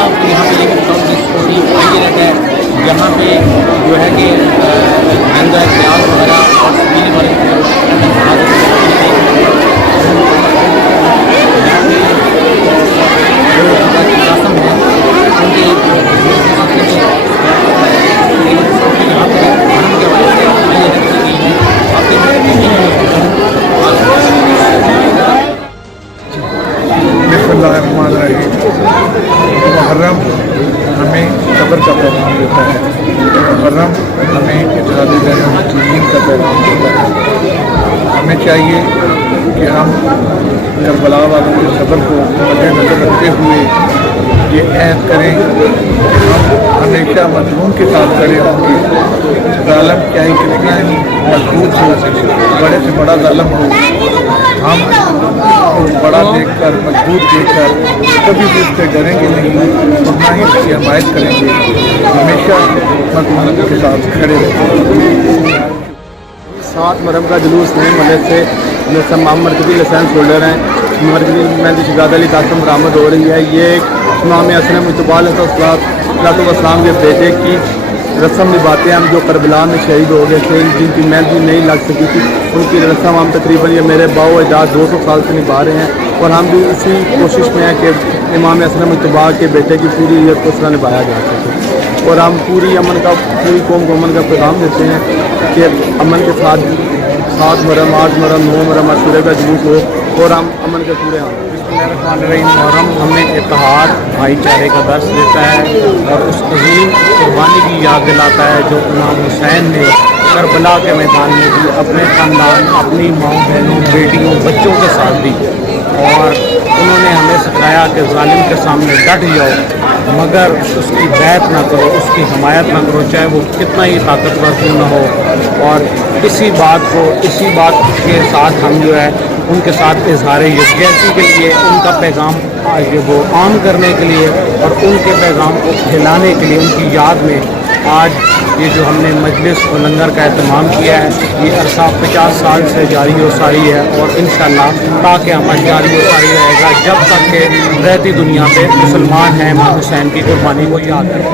यहाँ पे ये भी बताऊँ कि छोटी ये रहता है यहाँ पे जो है कि महंगा प्याज वगैरह और बिजली वाले रस्म है उनके मुहर्रम हमें सब्र का पैगाम देता है, मुहर्रम हमें इत्तेहाद बैन मुस्लिमीन का पैगाम देता है। हमें चाहिए कि हम करबला वालों के सब्र को मद्देनजर रखते हुए ये ऐद करें कि हम हमेशा मजलूम के साथ खड़े होंगे। ज़ालिम चाहे कितना ही मजबूत हो, बड़े से बड़ा ज़ालिम हो, हम बड़ा देखकर मजबूत देखकर कभी भी उससे डरेंगे नहीं और ना ही उसकी हमायत करेंगे, हमेशा मजलूम के साथ खड़े रहेंगे। 7 मुहर्रम का जुलूस नए मलक से मरकज़ी लाइसेंस होल्डर हैं, मरकज़ी मेहंदी शहजाद अली कासिम बरामद हो रही है। ये इमाम असलम इस्लाम के बेटे की रस्म निभाते हैं हम, जो करबला में शहीद हो गए थे, जिनकी मेहंदी नहीं लग सकी थी, उनकी रस्म हम तकरीबन ये मेरे बाओ अजाद 200 साल से निभा रहे हैं। और हम भी इसी कोशिश में हैं कि इमाम असलम इत्तबा के बेटे की पूरी इज़्ज़त को सरा निभाया जा सके। और हम पूरी कौम को अमन का पैगाम देते हैं कि अमन के साथ 7 मुहर्रम, 8 मुहर्रम, 9 मुहर्रम आशूरा का जुलूस हो और हम अमन के पूरे आए। मुहर्रम हमें इत्तेहाद भाईचारे का दर्स देता है और उस अजीम कुर्बानी की याद दिलाता है जो इमाम हुसैन ने करबला के मैदान में भी अपने ख़ानदान, अपनी माँ बहनों, बेटियों, बच्चों के साथ दी। और उन्होंने हमें सिखाया कि ज़ालिम के सामने डट जाओ मगर उसकी बैत ना करो, उसकी हमायत ना करो, चाहे वो कितना ही ताकतवर क्यों ना हो। और इसी बात के साथ हम जो है उनके साथ इजहार यकजहती के लिए, उनका पैगाम वो आम करने के लिए और उनके पैगाम को फैलाने के लिए, उनकी याद में आज ये जो हमने मजलिस और लंगर का एहतमाम किया है, ये अरसा 50 साल से जारी व सारी है और इंशाअल्लाह ताक़यामत जारी व सारी रहेगा जब तक कि रहती दुनिया पे मुसलमान हैं इमाम हुसैन की कुर्बानी को याद करें।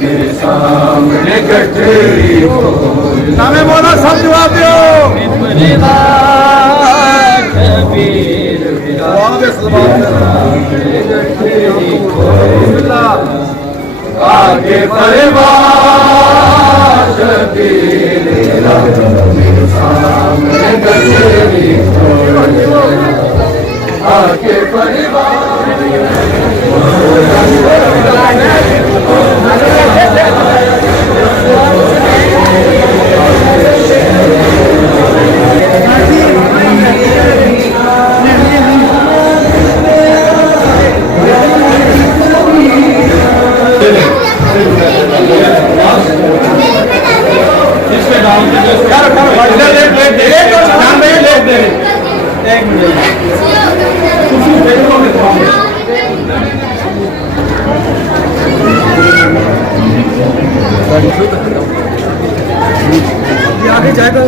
मेरे सामने गठरी नामे बोला सब जवाब दो। आगे परिवार मेरे सामने गठरी आगे परिवार आगे जाएगा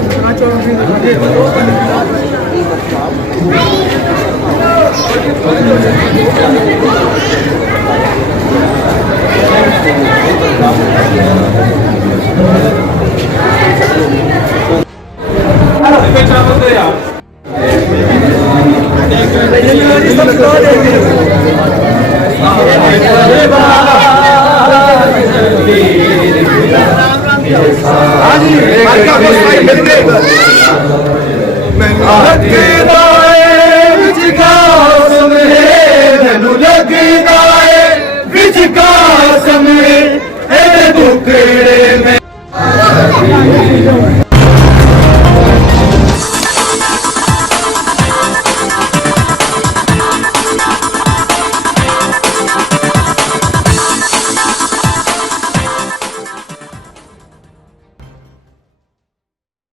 ਮੈਨੂੰ ਲੱਗਦਾ ਏ ਵਿੱਚ ਕਾਸਮ ਇਹਦੇ ਦੁੱਖੜੇ ਮੈਂ